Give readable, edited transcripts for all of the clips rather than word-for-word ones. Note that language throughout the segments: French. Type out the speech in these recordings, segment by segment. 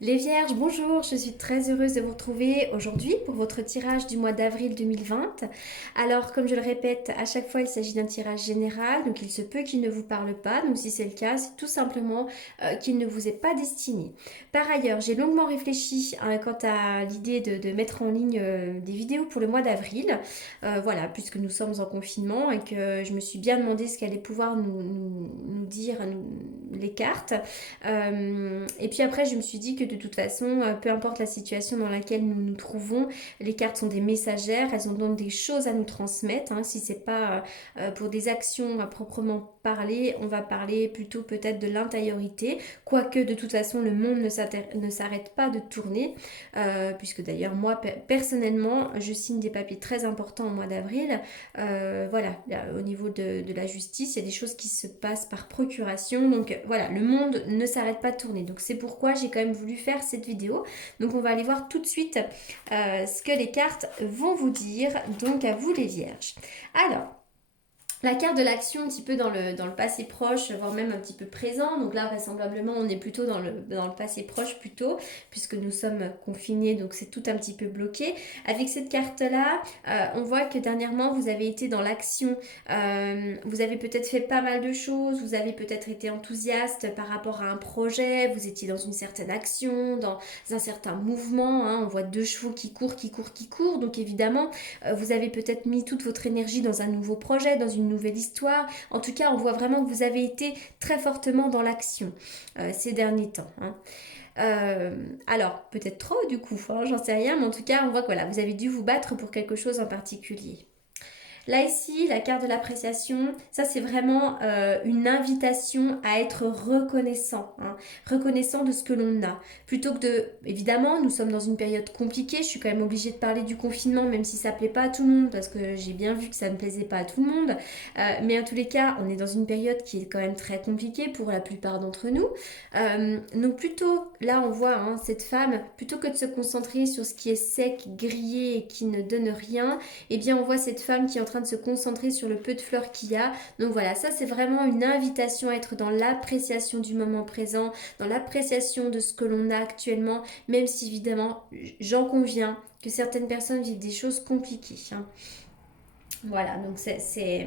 Les Vierges, bonjour, je suis très heureuse de vous retrouver aujourd'hui pour votre tirage du mois d'avril 2020. Alors, comme je le répète, à chaque fois il s'agit d'un tirage général, donc il se peut qu'il ne vous parle pas, donc si c'est le cas, c'est tout simplement qu'il ne vous est pas destiné. Par ailleurs, j'ai longuement réfléchi quant à l'idée de mettre en ligne des vidéos pour le mois d'avril, voilà, puisque nous sommes en confinement et que je me suis bien demandé ce qu'allait pouvoir nous dire les cartes. Et puis après, je me suis dit que de toute façon, peu importe la situation dans laquelle nous nous trouvons, les cartes sont des messagères, elles ont donc des choses à nous transmettre. Hein. Si c'est pas pour des actions à proprement parler, on va parler plutôt peut-être de l'intériorité, quoique de toute façon le monde ne s'arrête pas de tourner, puisque d'ailleurs moi personnellement, je signe des papiers très importants au mois d'avril. Voilà, là, au niveau de la justice, il y a des choses qui se passent par procuration, donc voilà, le monde ne s'arrête pas de tourner. Donc c'est pourquoi j'ai quand même voulu faire cette vidéo. Donc on va aller voir tout de suite ce que les cartes vont vous dire, donc à vous les vierges. Alors, la carte de l'action un petit peu dans le passé proche, voire même un petit peu présent. Donc là, vraisemblablement, on est plutôt dans le passé proche plutôt, puisque nous sommes confinés, donc c'est tout un petit peu bloqué. Avec cette carte-là, on voit que dernièrement, vous avez été dans l'action. Vous avez peut-être fait pas mal de choses, vous avez peut-être été enthousiaste par rapport à un projet, vous étiez dans une certaine action, dans un certain mouvement. Hein. On voit deux chevaux qui courent, qui courent, qui courent. Donc évidemment, vous avez peut-être mis toute votre énergie dans un nouveau projet, dans une nouvelle histoire. En tout cas, on voit vraiment que vous avez été très fortement dans l'action ces derniers temps. Hein. Alors, peut-être trop du coup, hein, j'en sais rien, mais en tout cas, on voit que voilà, vous avez dû vous battre pour quelque chose en particulier. Là ici, la carte de l'appréciation, ça c'est vraiment une invitation à être reconnaissant, hein, reconnaissant de ce que l'on a. Plutôt que de, évidemment, nous sommes dans une période compliquée, je suis quand même obligée de parler du confinement, même si ça ne plaît pas à tout le monde, parce que j'ai bien vu que ça ne plaisait pas à tout le monde. Mais en tous les cas, on est dans une période qui est quand même très compliquée pour la plupart d'entre nous. Donc plutôt, là on voit hein, cette femme, plutôt que de se concentrer sur ce qui est sec, grillé et qui ne donne rien, eh bien on voit cette femme qui est en train de se concentrer sur le peu de fleurs qu'il y a. Donc voilà, ça c'est vraiment une invitation à être dans l'appréciation du moment présent, dans l'appréciation de ce que l'on a actuellement, même si évidemment, j'en conviens, que certaines personnes vivent des choses compliquées. Hein. Voilà, donc c'est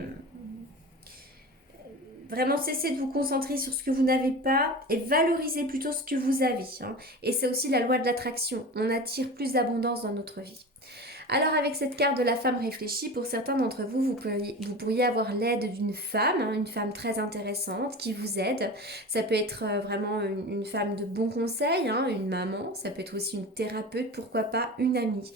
vraiment cesser de vous concentrer sur ce que vous n'avez pas et valoriser plutôt ce que vous avez. Hein. Et c'est aussi la loi de l'attraction. On attire plus d'abondance dans notre vie. Alors avec cette carte de la femme réfléchie, pour certains d'entre vous, vous pourriez avoir l'aide d'une femme, hein, une femme très intéressante qui vous aide. Ça peut être vraiment une femme de bon conseil, hein, une maman, ça peut être aussi une thérapeute, pourquoi pas une amie.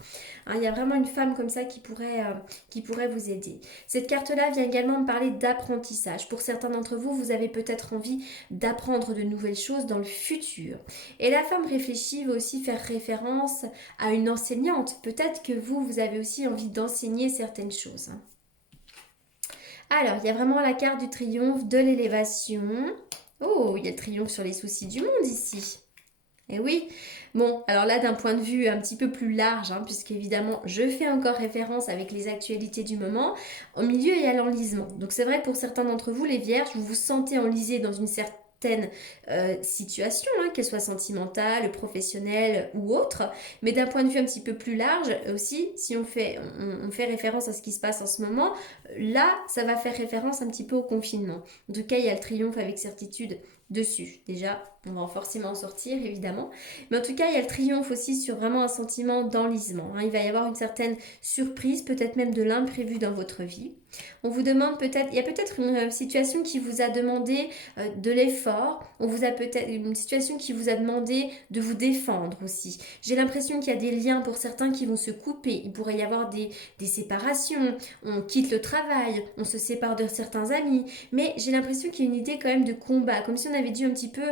Hein, il y a vraiment une femme comme ça qui pourrait vous aider. Cette carte-là vient également me parler d'apprentissage. Pour certains d'entre vous, vous avez peut-être envie d'apprendre de nouvelles choses dans le futur. Et la femme réfléchie va aussi faire référence à une enseignante. Peut-être que vous avez aussi envie d'enseigner certaines choses. Hein. Alors, il y a vraiment la carte du triomphe, de l'élévation. Oh, il y a le triomphe sur les soucis du monde ici. Eh oui, bon, alors là d'un point de vue un petit peu plus large, hein, puisque évidemment je fais encore référence avec les actualités du moment, au milieu il y a l'enlisement. Donc c'est vrai que pour certains d'entre vous, les vierges, vous vous sentez enlisé dans une certaine situation, hein, qu'elle soit sentimentale, professionnelle ou autre, mais d'un point de vue un petit peu plus large aussi, si on fait référence à ce qui se passe en ce moment, là ça va faire référence un petit peu au confinement. En tout cas, il y a le triomphe avec certitude dessus. Déjà, on va forcément en sortir, évidemment. Mais en tout cas, il y a le triomphe aussi sur vraiment un sentiment d'enlisement. Hein. Il va y avoir une certaine surprise, peut-être même de l'imprévu dans votre vie. On vous demande peut-être, il y a peut-être une situation qui vous a demandé de l'effort. On vous a peut-être une situation qui vous a demandé de vous défendre aussi. J'ai l'impression qu'il y a des liens pour certains qui vont se couper. Il pourrait y avoir des séparations. On quitte le travail, on se sépare de certains amis. Mais j'ai l'impression qu'il y a une idée quand même de combat, comme si on avait dû un petit peu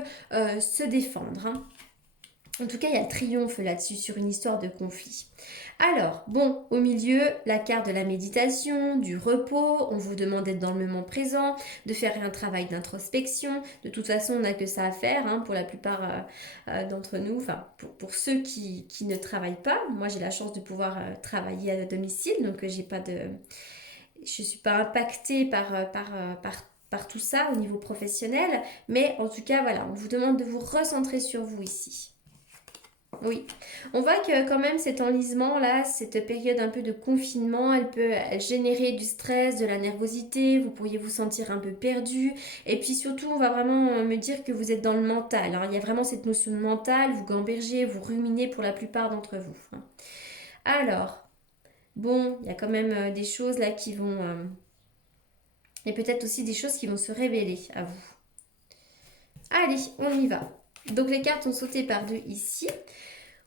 se défendre. Hein. En tout cas, il y a le triomphe là-dessus sur une histoire de conflit. Alors, bon, au milieu, la carte de la méditation, du repos, on vous demande d'être dans le moment présent, de faire un travail d'introspection. De toute façon, on n'a que ça à faire hein, pour la plupart d'entre nous, enfin pour ceux qui ne travaillent pas. Moi, j'ai la chance de pouvoir travailler à domicile, donc j'ai pas de... je ne suis pas impactée par tout ça au niveau professionnel, mais en tout cas, voilà, on vous demande de vous recentrer sur vous ici. Oui, on voit que quand même cet enlisement là, cette période un peu de confinement, elle générer du stress, de la nervosité, vous pourriez vous sentir un peu perdu. Et puis surtout, on va vraiment me dire que vous êtes dans le mental, hein. Il y a vraiment cette notion de mental, vous gambergez, vous ruminez pour la plupart d'entre vous, hein. Alors, bon, il y a quand même des choses là qui vont... et peut-être aussi des choses qui vont se révéler à vous. Allez, on y va. Donc les cartes ont sauté par deux ici.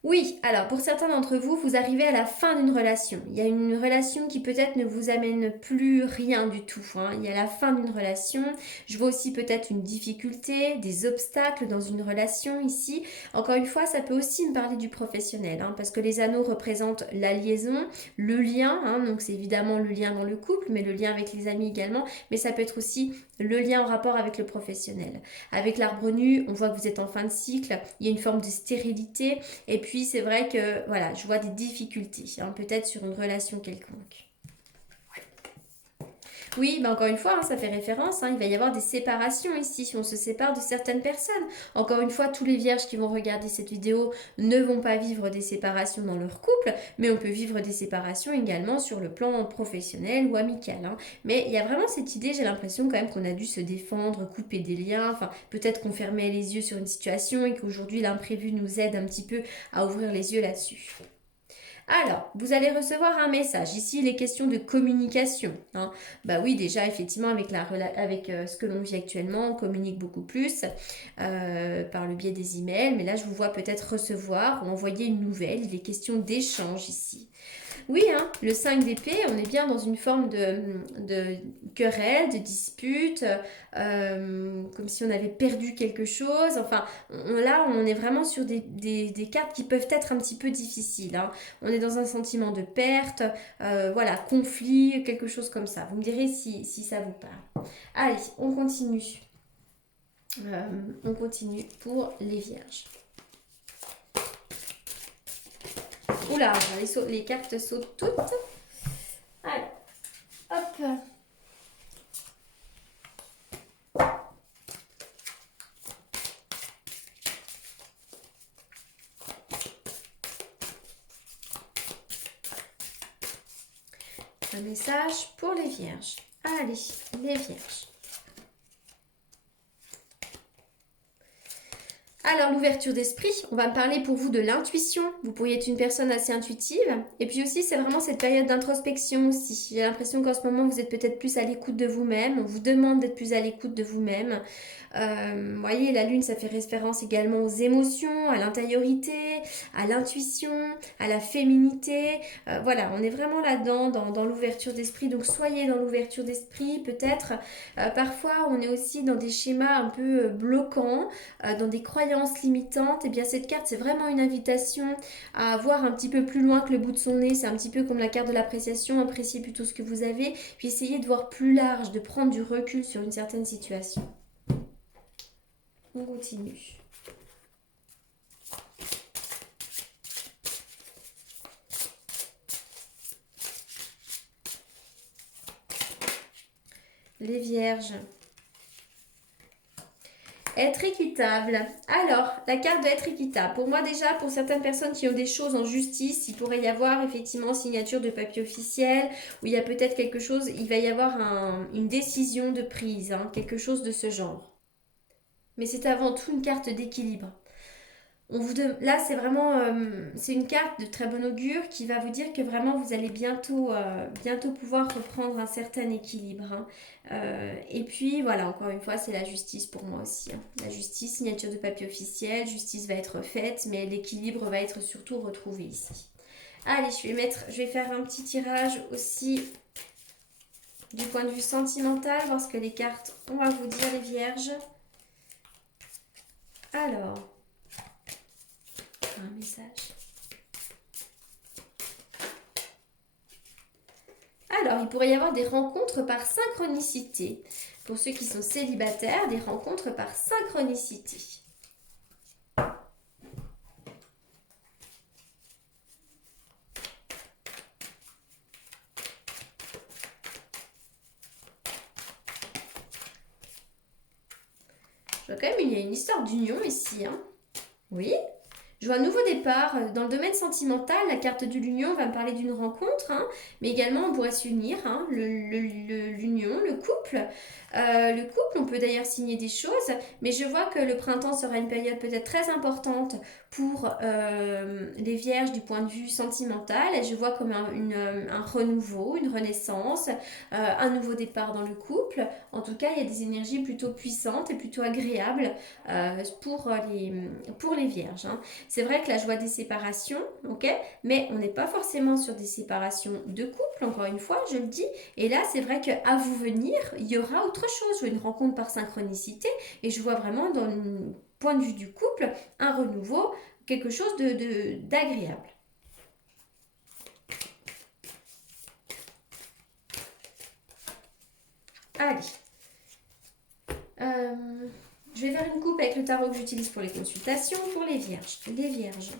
Oui, alors pour certains d'entre vous, vous arrivez à la fin d'une relation. Il y a une relation qui peut-être ne vous amène plus rien du tout, hein. Il y a la fin d'une relation. Je vois aussi peut-être une difficulté, des obstacles dans une relation ici. Encore une fois, ça peut aussi me parler du professionnel, hein, parce que les anneaux représentent la liaison, le lien, hein, donc c'est évidemment le lien dans le couple, mais le lien avec les amis également, mais ça peut être aussi le lien en rapport avec le professionnel. Avec l'arbre nu, on voit que vous êtes en fin de cycle, il y a une forme de stérilité. Et puis c'est vrai que voilà, je vois des difficultés, hein, peut-être sur une relation quelconque. Oui, bah encore une fois, hein, ça fait référence, hein, il va y avoir des séparations ici, si on se sépare de certaines personnes. Encore une fois, tous les vierges qui vont regarder cette vidéo ne vont pas vivre des séparations dans leur couple, mais on peut vivre des séparations également sur le plan professionnel ou amical, hein. Mais il y a vraiment cette idée, j'ai l'impression quand même qu'on a dû se défendre, couper des liens, enfin peut-être qu'on fermait les yeux sur une situation et qu'aujourd'hui l'imprévu nous aide un petit peu à ouvrir les yeux là-dessus. Alors, vous allez recevoir un message. Ici, il est question de communication, hein. Bah oui, déjà, effectivement, avec ce que l'on vit actuellement, on communique beaucoup plus par le biais des emails. Mais là, je vous vois peut-être recevoir ou envoyer une nouvelle. Il est question d'échange ici. Oui, hein, le 5 d'épée, on est bien dans une forme de querelle, de dispute, comme si on avait perdu quelque chose. Enfin, là, on est vraiment sur des cartes qui peuvent être un petit peu difficiles, hein. On est dans un sentiment de perte, voilà, conflit, quelque chose comme ça. Vous me direz si ça vous parle. Allez, on continue. On continue pour les vierges. Oula, les cartes sautent toutes. Allez, hop. Un message pour les vierges. Allez, les vierges. Alors, l'ouverture d'esprit, on va me parler pour vous de l'intuition. Vous pourriez être une personne assez intuitive. Et puis aussi, c'est vraiment cette période d'introspection aussi. J'ai l'impression qu'en ce moment, vous êtes peut-être plus à l'écoute de vous-même. On vous demande d'être plus à l'écoute de vous-même. Vous voyez, la lune, ça fait référence également aux émotions, à l'intériorité, à l'intuition, à la féminité. Voilà, on est vraiment là-dedans, dans l'ouverture d'esprit. Donc, soyez dans l'ouverture d'esprit, peut-être. Parfois, on est aussi dans des schémas un peu bloquants, dans des croyances limitantes. Et bien, cette carte, c'est vraiment une invitation à voir un petit peu plus loin que le bout de son nez. C'est un petit peu comme la carte de l'appréciation. Appréciez plutôt ce que vous avez, puis essayez de voir plus large, de prendre du recul sur une certaine situation. On continue. Les vierges. Être équitable. Alors, la carte de être équitable. Pour moi déjà, pour certaines personnes qui ont des choses en justice, il pourrait y avoir effectivement signature de papier officiel, où il y a peut-être quelque chose, il va y avoir une décision de prise, hein, quelque chose de ce genre. Mais c'est avant tout une carte d'équilibre. Là, c'est vraiment c'est une carte de très bon augure qui va vous dire que vraiment vous allez bientôt pouvoir reprendre un certain équilibre, hein. Et puis voilà, encore une fois, c'est la justice pour moi aussi, hein. La justice, signature de papier officiel, justice va être faite, mais l'équilibre va être surtout retrouvé ici. Allez, je vais faire un petit tirage aussi du point de vue sentimental, voir ce que les cartes ont à vous dire, les vierges. Alors, un message. Alors, il pourrait y avoir des rencontres par synchronicité. Pour ceux qui sont célibataires, des rencontres par synchronicité. Je vois quand même il y a une histoire d'union ici, hein. Oui. Je vois un nouveau départ dans le domaine sentimental. La carte de l'union va me parler d'une rencontre, hein, mais également on pourrait s'unir, hein, l'union, le couple. Le couple, on peut d'ailleurs signer des choses, mais je vois que le printemps sera une période peut-être très importante pour les vierges du point de vue sentimental. Et je vois comme un renouveau, une renaissance, un nouveau départ dans le couple. En tout cas, il y a des énergies plutôt puissantes et plutôt agréables pour les vierges, hein. C'est vrai que la joie des séparations, ok, mais on n'est pas forcément sur des séparations de couple, encore une fois, je le dis. Et là, c'est vrai qu'à vous venir, il y aura autre chose, une rencontre par synchronicité. Et je vois vraiment dans le point de vue du couple, un renouveau, quelque chose d'agréable. Allez. Je vais faire une coupe avec le tarot que j'utilise pour les consultations pour les vierges. Les vierges.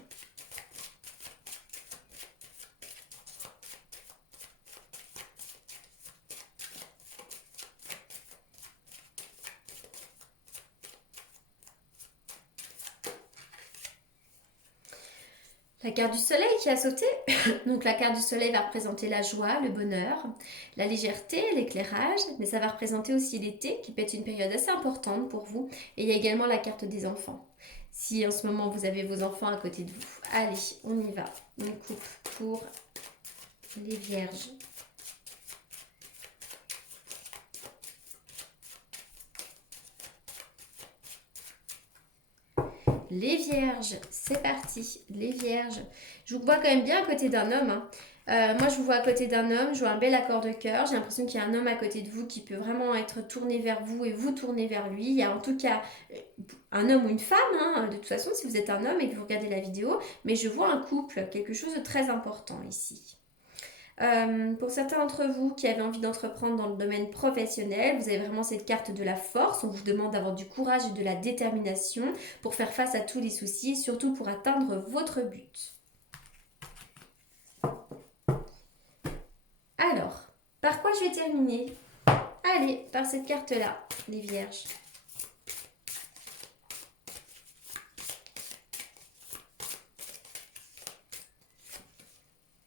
La carte du soleil qui a sauté. Donc la carte du soleil va représenter la joie, le bonheur, la légèreté, l'éclairage, mais ça va représenter aussi l'été qui peut être une période assez importante pour vous. Et il y a également la carte des enfants. Si en ce moment vous avez vos enfants à côté de vous. Allez, on y va. Une coupe pour les vierges. Les vierges, c'est parti. Les vierges. Je vous vois quand même bien à côté d'un homme, hein. Moi, je vous vois à côté d'un homme, je vois un bel accord de cœur. J'ai l'impression qu'il y a un homme à côté de vous qui peut vraiment être tourné vers vous et vous tourner vers lui. Il y a en tout cas un homme ou une femme, hein, de toute façon, si vous êtes un homme et que vous regardez la vidéo. Mais je vois un couple, quelque chose de très important ici. Pour certains d'entre vous qui avaient envie d'entreprendre dans le domaine professionnel, vous avez vraiment cette carte de la force. On vous demande d'avoir du courage et de la détermination pour faire face à tous les soucis et surtout pour atteindre votre but. Alors, par quoi je vais terminer? Allez, par cette carte-là, les vierges.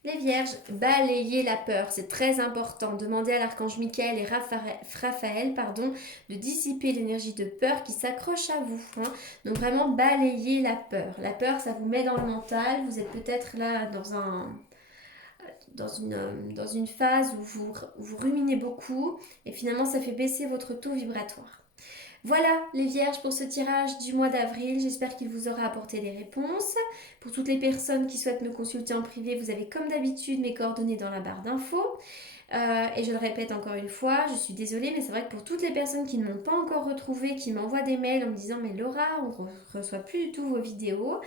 Les vierges, balayez la peur, c'est très important. Demandez à l'archange Michael et Raphaël de dissiper l'énergie de peur qui s'accroche à vous, hein. Donc vraiment, balayez la peur. La peur, ça vous met dans le mental. Vous êtes peut-être là dans une phase où vous ruminez beaucoup et finalement, ça fait baisser votre taux vibratoire. Voilà les vierges pour ce tirage du mois d'avril, j'espère qu'il vous aura apporté des réponses. Pour toutes les personnes qui souhaitent me consulter en privé, vous avez comme d'habitude mes coordonnées dans la barre d'infos. Et je le répète encore une fois, je suis désolée, mais c'est vrai que pour toutes les personnes qui ne m'ont pas encore retrouvée, qui m'envoient des mails en me disant mais Laura, on ne reçoit plus du tout vos vidéos.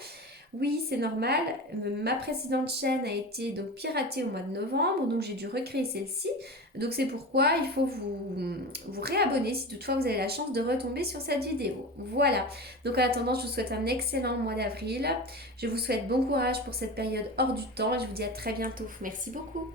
Oui, c'est normal. Ma précédente chaîne a été donc piratée au mois de novembre, donc j'ai dû recréer celle-ci. Donc c'est pourquoi il faut vous réabonner si toutefois vous avez la chance de retomber sur cette vidéo. Voilà. Donc en attendant, je vous souhaite un excellent mois d'avril. Je vous souhaite bon courage pour cette période hors du temps et je vous dis à très bientôt. Merci beaucoup.